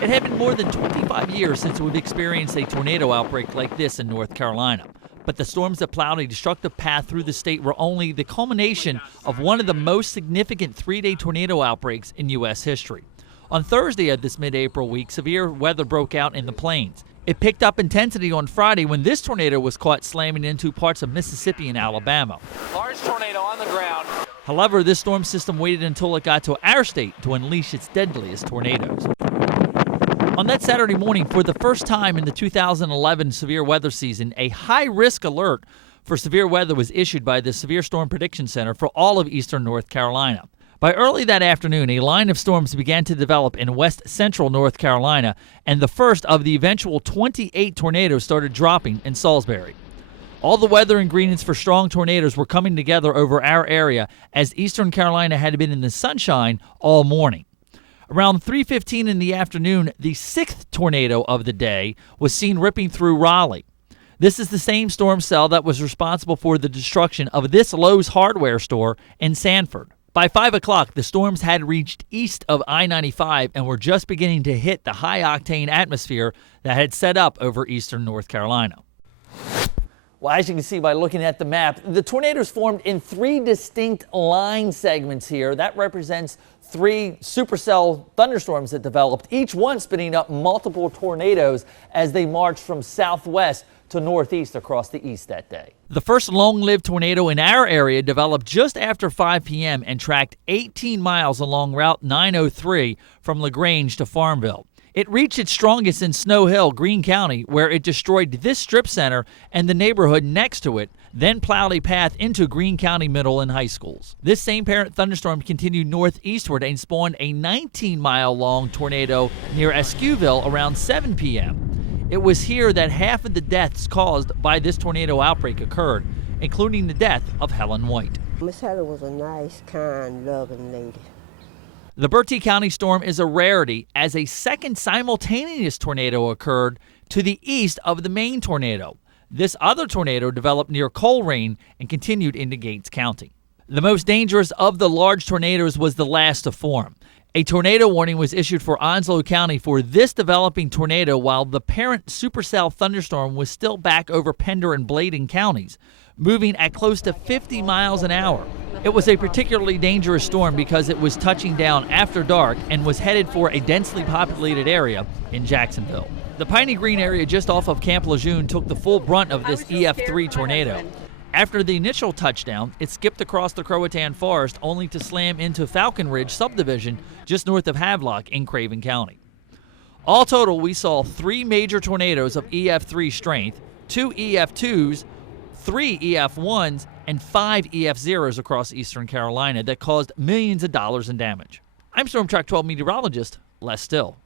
It had been more than 25 years since we've experienced a tornado outbreak like this in North Carolina. But the storms that plowed a destructive path through the state were only the culmination of one of the most significant three-day tornado outbreaks in U.S. history. On Thursday of this mid-April week, severe weather broke out in the plains. It picked up intensity on Friday when this tornado was caught slamming into parts of Mississippi and Alabama. Large tornado on the ground. However, this storm system waited until it got to our state to unleash its deadliest tornadoes. On that Saturday morning, for the first time in the 2011 severe weather season, a high-risk alert for severe weather was issued by the Severe Storm Prediction Center for all of eastern North Carolina. By early that afternoon, a line of storms began to develop in west central North Carolina, and the first of the eventual 28 tornadoes started dropping in Salisbury. All the weather ingredients for strong tornadoes were coming together over our area, as eastern Carolina had been in the sunshine all morning. Around 3:15 in the afternoon, the sixth tornado of the day was seen ripping through Raleigh. This is the same storm cell that was responsible for the destruction of this Lowe's hardware store in Sanford. By 5 o'clock, the storms had reached east of I-95 and were just beginning to hit the high-octane atmosphere that had set up over eastern North Carolina. Well, as you can see by looking at the map, the tornadoes formed in three distinct line segments here. That represents three supercell thunderstorms that developed, each one spinning up multiple tornadoes as they marched from southwest to northeast across the east that day. The first long-lived tornado in our area developed just after 5 p.m. and tracked 18 miles along Route 903 from LaGrange to Farmville. It reached its strongest in Snow Hill, Greene County, where it destroyed this strip center and the neighborhood next to it, then plowed a path into Greene County middle and high schools. This same parent thunderstorm continued northeastward and spawned a 19-mile-long tornado near Esquiville around 7 p.m. It was here that half of the deaths caused by this tornado outbreak occurred, including the death of Helen White. Miss Helen was a nice, kind, loving lady. The Bertie County storm is a rarity, as a second simultaneous tornado occurred to the east of the main tornado. This other tornado developed near Coleraine and continued into Gates County. The most dangerous of the large tornadoes was the last to form. A tornado warning was issued for Onslow County for this developing tornado, while the parent supercell thunderstorm was still back over Pender and Bladen counties, moving at close to 50 miles an hour. It was a particularly dangerous storm because it was touching down after dark and was headed for a densely populated area in Jacksonville. The Piney Green area just off of Camp Lejeune took the full brunt of this EF3 tornado. After the initial touchdown, it skipped across the Croatan Forest only to slam into Falcon Ridge subdivision just north of Havelock in Craven County. All total, we saw 3 major tornadoes of EF3 strength, 2 EF2s, 3 EF1s, and 5 EF0s across eastern Carolina that caused millions of dollars in damage. I'm Storm Track 12 meteorologist Les Still.